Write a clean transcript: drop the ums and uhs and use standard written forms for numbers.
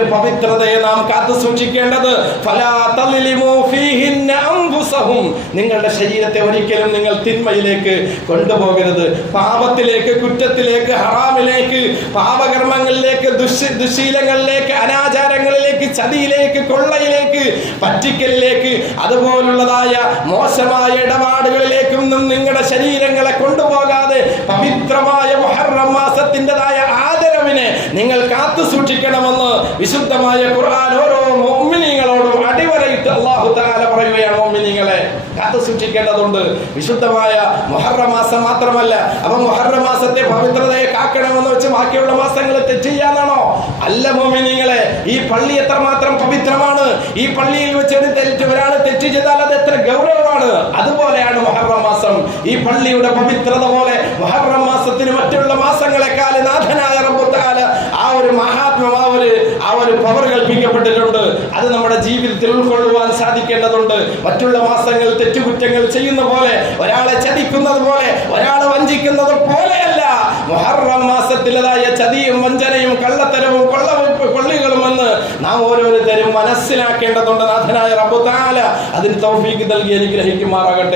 അതിന്റെ പവിത്രതയെ നാം കാത്തു സൂക്ഷിക്കേണ്ടത്. നിങ്ങളുടെ ശരീരത്തെ ഒരിക്കലും നിങ്ങൾ തിന്മയിലേക്ക് കൊണ്ടുപോകരുത്. പാപത്തിലേക്ക്, കുറ്റത്തിലേക്ക്, ഹറാമിലേക്ക്, പാപകർമ്മങ്ങളിലേക്ക്, ദുശീലങ്ങളിലേക്ക്, അനാചാരങ്ങളിലേക്ക്, ചതിയിലേക്ക്, കൊള്ളയിലേക്ക്, പറ്റിക്കലിലേക്ക്, അതുപോലുള്ളതായ മോശമായ ഇടപാടുകളിലേക്കും നിങ്ങളുടെ ശരീരങ്ങളെ കൊണ്ടുപോകാതെ പവിത്രമായ മുഹറം മാസത്തിൻ്റെതായ ആദരവിനെ നിങ്ങൾ കാത്തു സൂക്ഷിക്കണമെന്ന് വിശുദ്ധമായ ഖുർആൻ ഓരോ മുഅ്മിനീങ്ങളോടും അടിവരയിട്ട് അല്ലാഹു തആല പറയുകയാണ്. മുഅ്മിനീങ്ങളെ കാത്തു സൂക്ഷിക്കേണ്ടതുണ്ട്. വിശുദ്ധമായ മുഹറം മാസം മാത്രമല്ല. അപ്പൊ മുഹറം മാസത്തെ പവിത്രതയെ കാക്കണമെന്ന് വെച്ച് ബാക്കിയുള്ള മാസങ്ങൾ തെറ്റ് ചെയ്യാനാണോ? അല്ല മുഅ്മിനീങ്ങളെ, ഈ പള്ളി എത്രമാത്രം പവിത്രമാണ്. ഈ പള്ളിയിൽ വെച്ച് ഒരാൾ തെറ്റ് ചെയ്താൽ അത് എത്ര ഗൗരവമാണ്. അതുപോലെയാണ് മുഹറം മാസം. ഈ പള്ളിയുടെ പവിത്രത പോലെ മുഹറം മാസത്തിന് മറ്റുള്ള മാസങ്ങളെക്കാൾ നാഥനായ റബ്ബ് തആല ആ ഒരു മഹാത്മ്യം, ആ ഒരു പവർ കൽപ്പിക്കപ്പെട്ടിട്ടുണ്ട്. അത് നമ്മുടെ ജീവിതത്തിൽ ഉൾക്കൊള്ളുവാൻ സാധിക്കേണ്ടതുണ്ട്. മറ്റുള്ള മാസങ്ങൾ തെറ്റുകുറ്റങ്ങൾ ചെയ്യുന്ന പോലെ, ഒരാളെ ചതിക്കുന്നത് പോലെ, ഒരാളെ വഞ്ചിക്കുന്നത് പോലെയല്ല മുഹറം മാസത്തിലേതായ ചതിയും വഞ്ചനയും കള്ളത്തരവും കൊള്ളികളും എന്ന് നാം ഓരോരുത്തരും മനസ്സിലാക്കേണ്ടതുണ്ട്. നാഥനായ റബ്ബ് തആല അതിന് തൗഫീഖ് നൽകി അനുഗ്രഹിക്കുമാറാകട്ടെ.